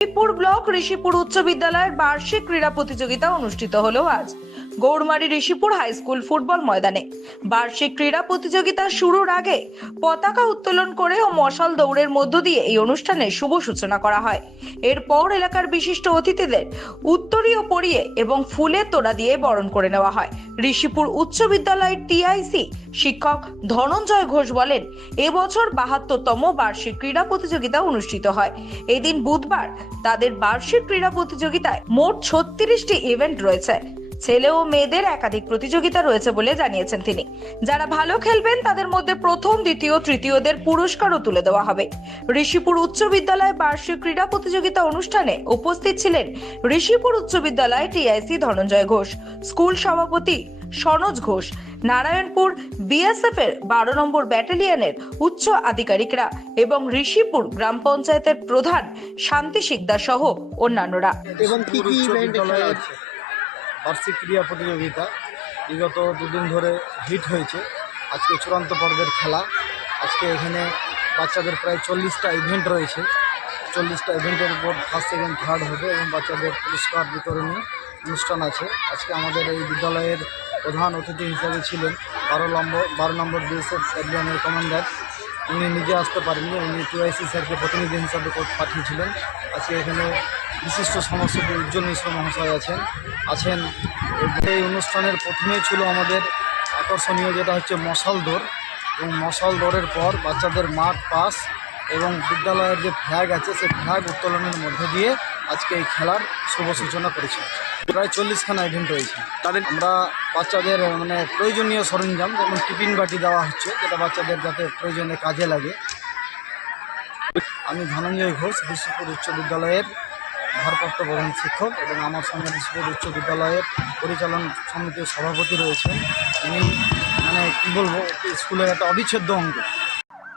Rishipur block Rishipur উচ্চ বিদ্যালয়ের বার্ষিক ক্রীড়া প্রতিযোগিতা অনুষ্ঠিত হলো আজ গৌরমারী ঋষিপুর হাই স্কুল ফুটবল ময়দানে। বার্ষিক ক্রীড়া প্রতিযোগিতা শুরুর আগে পতাকা উত্তোলন করে ও মশাল দৌড়ের মধ্য দিয়ে এই অনুষ্ঠানের শুভ সূচনা করা হয়। এরপর এলাকার বিশিষ্ট অতিথিদের উত্তরীয় পরিয়ে এবং ফুলের তোড়া দিয়ে বরণ করে নেওয়া হয়। ঋষিপুর উচ্চ বিদ্যালয়ের টিআইসি শিক্ষক ধনঞ্জয় ঘোষ বলেন, এবছর ৭২তম বার্ষিক ক্রীড়া প্রতিযোগিতা অনুষ্ঠিত হয়। এদিন বুধবার তাদের বার্ষিক ক্রীড়া প্রতিযোগিতায় মোট ৩৬টি ইভেন্ট রয়েছে। ছেলে ও মেয়েদের একাধিক প্রতিযোগিতা রয়েছে বলে জানিয়েছেন তিনি। যারা ভালো খেলবেন তাদের মধ্যে প্রথম, দ্বিতীয়, তৃতীয়দের পুরস্কারও তুলে দেওয়া হবে। ঋষিপুর উচ্চ বিদ্যালয় বার্ষিক ক্রীড়া প্রতিযোগিতা অনুষ্ঠানে উপস্থিত ছিলেন ঋষিপুর উচ্চ বিদ্যালয় টিআইসি ধনঞ্জয় ঘোষ, স্কুল সভাপতি সনোজ ঘোষ, নারায়ণপুর বিএসএফ এর ১২ নম্বর ব্যাটালিয়নের উচ্চ আধিকারিকরা এবং ঋষিপুর গ্রাম পঞ্চায়েতের প্রধান শান্তি শিকদার সহ অন্যান্যরা। এবং কি কি ইভেন্ট আছে? বার্ষিক ক্রীড়া প্রতিযোগিতা বিগত দুদিন ধরে হিট হয়েছে। আজকে চূড়ান্ত পর্বের খেলা। আজকে এখানে বাচ্চাদের প্রায় ৪০টা ইভেন্ট রয়েছে। ৪০টা ইভেন্টের উপর ফার্স্ট, সেকেন্ড, থার্ড হবে এবং বাচ্চাদের পুরস্কার বিতরণী অনুষ্ঠান আছে। আজকে আমাদের এই বিদ্যালয়ের প্রধান অতিথি হিসাবে ছিলেন ১২ নম্বর বিএসএফ ব্যাটালিয়নের কমান্ডার। উনি নিজে আসতে পারেননি, উনি টিআইসি স্যারকে প্রতিনিধি হিসাবে পাঠিয়েছিলেন। আজকে এখানে বিশিষ্ট সমাজসেবী উজ্জ্বল মিশ্র মহাশয় আছেন। এই অনুষ্ঠানের প্রথমেই ছিল আমাদের আকর্ষণীয়, যেটা হচ্ছে মশাল দৌড়, এবং মশাল দৌড়ের পর বাচ্চাদের মাঠ পাস এবং বিদ্যালয়ের যে ফ্ল্যাগ আছে সেই ফ্ল্যাগ উত্তোলনের মধ্য দিয়ে আজকে এই খেলার শুভ সূচনা করেছি। প্রায় ৪০খানা ইভেন্ট রয়েছে। তাদের আমরা বাচ্চাদের প্রয়োজনীয় সরঞ্জাম, যেমন টিফিন বাটি দেওয়া হচ্ছে, যেটা বাচ্চাদের যাতে প্রয়োজনে কাজে লাগে। আমি ধনঞ্জয় ঘোষ, ঋষিপুর উচ্চ বিদ্যালয়ের ভারপ্রাপ্ত প্রধান শিক্ষক, এবং আমার সঙ্গে ঋষিপুর উচ্চ বিদ্যালয়ের পরিচালন সমিতির সভাপতি রয়েছেন। উনি কী বলবো, স্কুলের একটা অবিচ্ছেদ্য অঙ্গ।